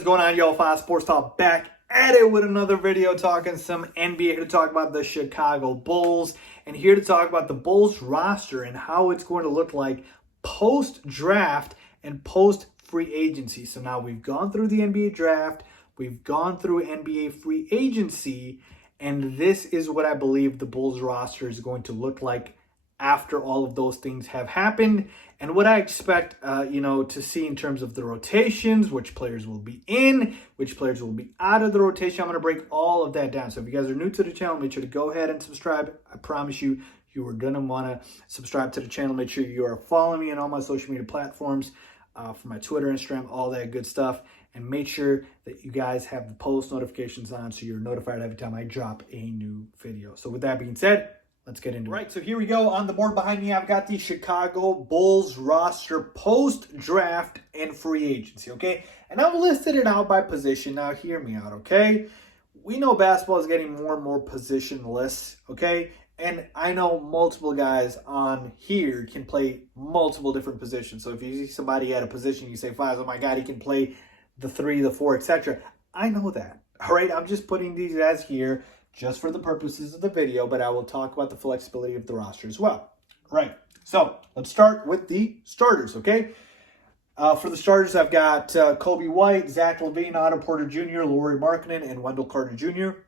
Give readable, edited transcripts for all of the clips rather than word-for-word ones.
is going on, y'all? Faiz Sports Talk back at it with another video talking some NBA. Here to talk about the Chicago Bulls and here to talk about the Bulls roster and how it's going to look like post-draft and post-free agency. So now we've gone through the NBA draft, we've gone through NBA free agency, and this is what I believe the Bulls roster is going to look like after all of those things have happened, and what I expect, to see in terms of the rotations, which players will be in, which players will be out of the rotation. I'm going to break all of that down. So if you guys are new to the channel, make sure to go ahead and subscribe. I promise you, you are going to want to subscribe to the channel. Make sure you are following me on all my social media platforms, for my Twitter, Instagram, all that good stuff. And make sure that you guys have the post notifications on so you're notified every time I drop a new video. So with that being said, let's get into it. Right, so here we go. On the board behind me, I've got the Chicago Bulls roster post-draft and free agency, okay? And I've listed it out by position. Now, hear me out, okay? We know basketball is getting more and more positionless, okay? And I know multiple guys on here can play multiple different positions. So if you see somebody at a position, you say, Faiz, oh my God, he can play the 3, the 4, etc. I know that, all right? I'm just putting these guys here just for the purposes of the video, but I will talk about the flexibility of the roster as well. Right, so let's start with the starters, okay? For the starters, I've got Kobe White, Zach LaVine, Otto Porter Jr., Lauri Markkanen, and Wendell Carter Jr.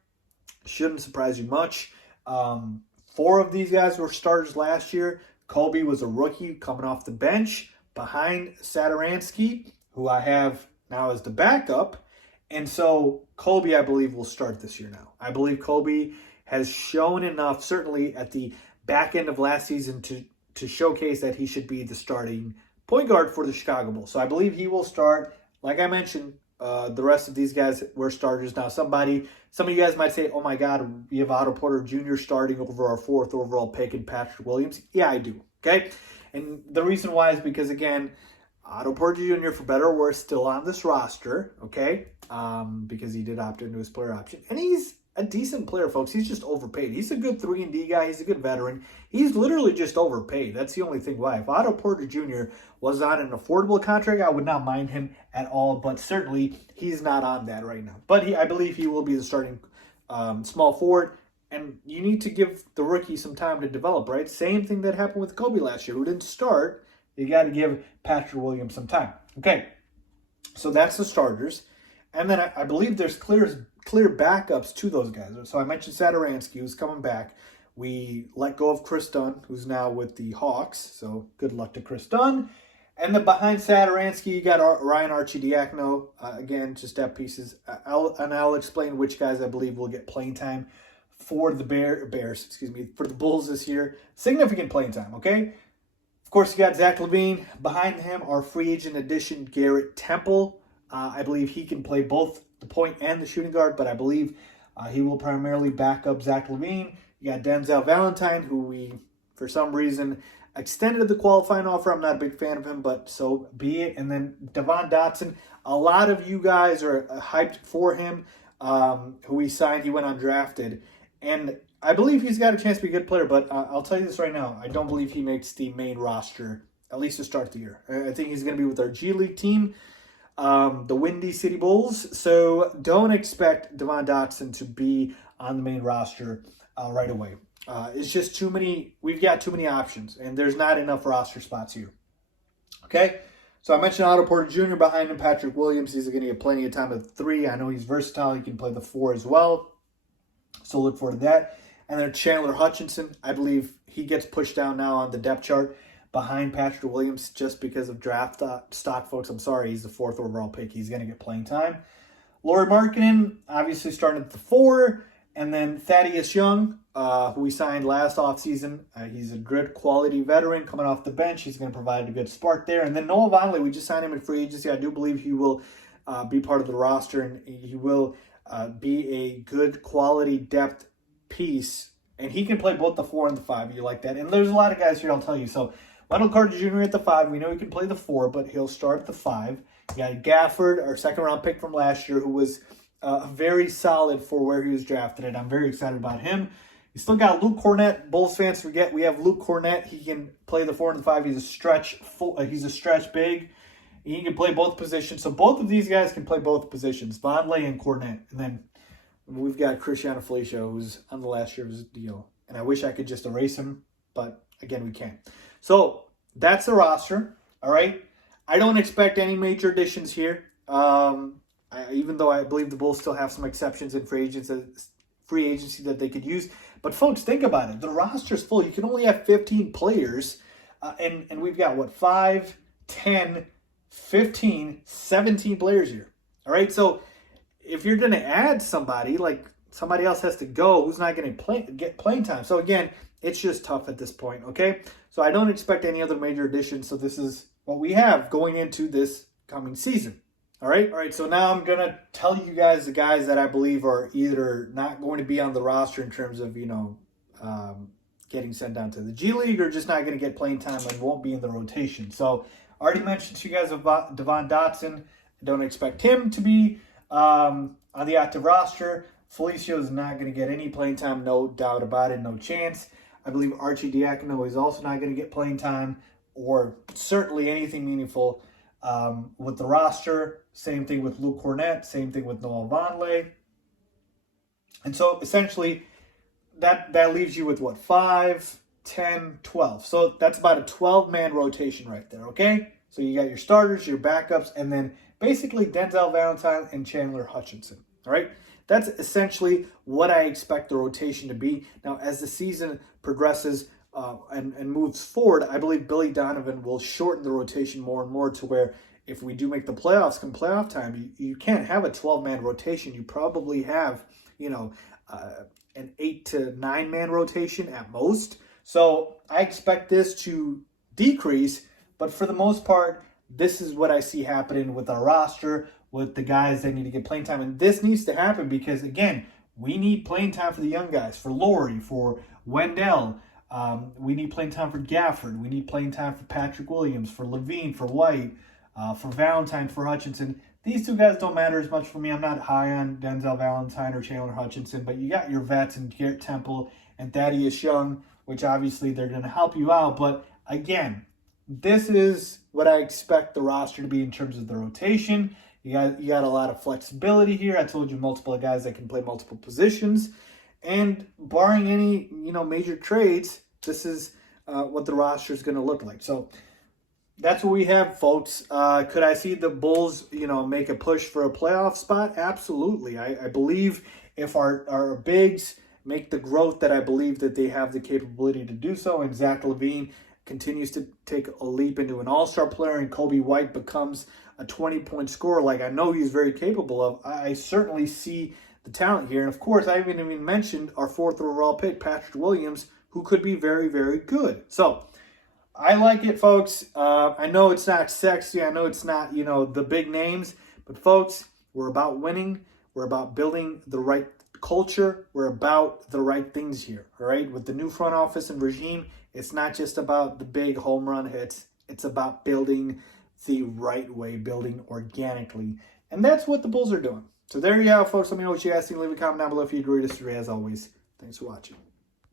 Shouldn't surprise you much. 4 of these guys were starters last year. Kobe was a rookie coming off the bench behind Satoransky, who I have now as the backup. And so Kobe, I believe, will start this year now. I believe Kobe has shown enough, certainly at the back end of last season, to showcase that he should be the starting point guard for the Chicago Bulls. So I believe he will start. Like I mentioned, the rest of these guys were starters. Now, some of you guys might say, oh my God, we have Otto Porter Jr. starting over our 4th overall pick in Patrick Williams. Yeah, I do, okay? And the reason why is because, again, Otto Porter Jr., for better or worse, still on this roster, okay? Because he did opt into his player option. And he's a decent player, folks. He's just overpaid. He's a good 3-and-D guy. He's a good veteran. He's literally just overpaid. That's the only thing why. If Otto Porter Jr. was on an affordable contract, I would not mind him at all. But certainly, he's not on that right now. But I believe he will be the starting small forward. And you need to give the rookie some time to develop, right? Same thing that happened with Kobe last year, who didn't start. You got to give Patrick Williams some time. Okay, so that's the starters. And then I believe there's clear backups to those guys. So I mentioned Satoransky, who's coming back. We let go of Chris Dunn, who's now with the Hawks. So good luck to Chris Dunn. And then behind Satoransky, you got Ryan Arcidiacono. Again, just depth pieces. I'll explain which guys I believe will get playing time for the for the Bulls this year. Significant playing time, okay? Of course, you got Zach LaVine. Behind him, our free agent addition, Garrett Temple. I believe he can play both the point and the shooting guard, but I believe he will primarily back up Zach LaVine. You got Denzel Valentine, who we, for some reason, extended the qualifying offer. I'm not a big fan of him, but so be it. And then Devon Dodson. A lot of you guys are hyped for him, who he signed. He went undrafted. And I believe he's got a chance to be a good player, but I'll tell you this right now. I don't believe he makes the main roster, at least to start the year. I think he's going to be with our G League team, the Windy City Bulls. So don't expect Devon Dodson to be on the main roster right away. It's just too many. We've got too many options, and there's not enough roster spots here. Okay? So I mentioned Otto Porter Jr. behind him, Patrick Williams. He's going to get plenty of time at 3. I know he's versatile. He can play the 4 as well. So look forward to that. And then Chandler Hutchinson, I believe he gets pushed down now on the depth chart behind Patrick Williams just because of draft stock, folks. I'm sorry, he's the 4th overall pick. He's going to get playing time. Lauri Markkanen, obviously starting at the 4. And then Thaddeus Young, who we signed last offseason. He's a good quality veteran coming off the bench. He's going to provide a good spark there. And then Noah Vonleh, we just signed him in free agency. I do believe he will be part of the roster, and he will be a good quality depth piece, and he can play both the 4 and the 5. You like that? And there's a lot of guys here, I'll tell you. So Wendell Carter Jr. at the 5. We know he can play the 4, but he'll start at the 5. You got Gafford, our second-round pick from last year, who was very solid for where he was drafted, and I'm very excited about him. You still got Luke Cornett. Bulls fans forget we have Luke Cornett. He can play the 4 and the 5. He's a stretch big. He can play both positions. So both of these guys can play both positions, Vonleh and Cornette. And then we've got Cristiano Felicio, who's on the last year of his deal. And I wish I could just erase him, but again, we can't. So that's the roster, all right? I don't expect any major additions here. Even though I believe the Bulls still have some exceptions in free agency that they could use. But folks, think about it. The roster's full. You can only have 15 players. And we've got, what, 5, 10, 15, 17 players here. All right, so if you're going to add somebody, like somebody else has to go who's not going to get playing time. So again, it's just tough at this point, okay? So I don't expect any other major additions. So this is what we have going into this coming season. All right, so now I'm going to tell you guys the guys that I believe are either not going to be on the roster in terms of, getting sent down to the G League or just not going to get playing time and won't be in the rotation. So I already mentioned to you guys about Devon Dodson. I don't expect him to be on the active roster. Felicio is not going to get any playing time, no doubt about it, no chance. I believe Archie Diacono is also not going to get playing time or certainly anything meaningful with the roster. Same thing with Luke Cornette. Same thing with Noel Vonleh. And so essentially that leaves you with what? 5, 10, 12. So that's about a 12-man rotation right there, okay? So you got your starters, your backups, and then basically Denzel Valentine and Chandler Hutchinson, all right? That's essentially what I expect the rotation to be. Now, as the season progresses and moves forward, I believe Billy Donovan will shorten the rotation more and more to where if we do make the playoffs come playoff time, you can't have a 12-man rotation. You probably have, an 8 to 9-man rotation at most. So I expect this to decrease, but for the most part, this is what I see happening with our roster, with the guys that need to get playing time. And this needs to happen because, again, we need playing time for the young guys, for Laurie, for Wendell. We need playing time for Gafford. We need playing time for Patrick Williams, for Levine, for White, for Valentine, for Hutchinson. These two guys don't matter as much for me. I'm not high on Denzel Valentine or Chandler Hutchinson, but you got your vets and Garrett Temple and Thaddeus Young, which obviously they're going to help you out. But again, this is what I expect the roster to be in terms of the rotation. You got a lot of flexibility here. I told you multiple guys that can play multiple positions. And barring any, major trades, this is what the roster is going to look like. So that's what we have, folks. Could I see the Bulls, make a push for a playoff spot? Absolutely. I believe if our bigs make the growth that I believe that they have the capability to do so, and Zach LaVine continues to take a leap into an all-star player, and Kobe White becomes a 20-point scorer like I know he's very capable of, I certainly see the talent here. And, of course, I haven't even mentioned our 4th overall pick, Patrick Williams, who could be very, very good. So I like it, folks. I know it's not sexy. I know it's not, the big names. But, folks, we're about winning. We're about building the right culture. We're about the right things here, all right? With the new front office and regime, it's not just about the big home run hits. It's about building the right way, building organically. And that's what the Bulls are doing. So there you have, folks. Let me know what you guys think. Leave a comment down below if you agree or disagree. As always, thanks for watching.